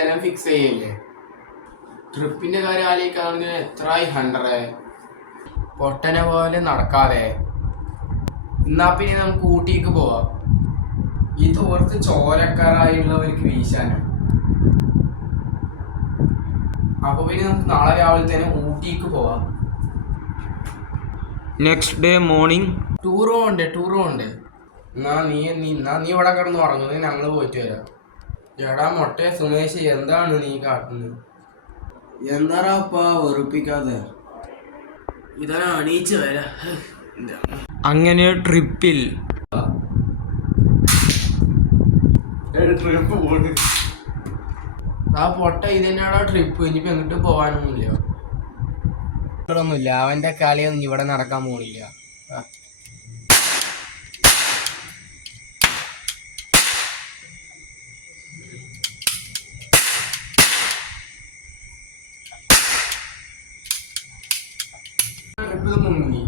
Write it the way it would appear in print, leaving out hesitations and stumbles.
സ്ഥലം ഫിക്സ് ചെയ്യല്ലേ. ട്രിപ്പിന്റെ കാര്യം ആലോചിക്കുകയാണെങ്കിൽ എത്രയായി 100 പൊട്ടനെ പോലെ നടക്കാതെ. എന്നാ പിന്നെ നമുക്ക് ഊട്ടിക്ക് പോവാം. ഈ തോർത്ത് ചോരക്കാരായിട്ടുള്ളവർക്ക് വീശാനാണ്. അപ്പൊ പിന്നെ നമുക്ക് നാളെ രാവിലെ തന്നെ ഊട്ടിക്ക് പോവാം. നെക്സ്റ്റ് ഡേ മോർണിംഗ് ടൂർ പോകണ്ടേ? എന്നാ നീ ഇവിടെ കിടന്ന് ഉറങ്ങുന്നത്, ഞങ്ങൾ പോയിട്ട് വരാം. എടാ മൊട്ടെ സുമേഷ്, എന്താണ് നീ കാട്ടുന്നത്? എന്താടാ വെറുപ്പിക്കാതെ. ഇതാണ് അണീച്ച് വരാ. അങ്ങനെ ട്രിപ്പിൽ ട്രിപ്പ് പോണ്. ആ പൊട്ട ഇതന്നെയാണോ ട്രിപ്പ്? ഇനിയിപ്പോ എങ്ങോട്ട് പോകാനൊന്നുമില്ല. അവന്റെ കളിയൊന്നും ഇവിടെ നടക്കാൻ പോണില്ല. ട്രിപ്പ് മുങ്ങി.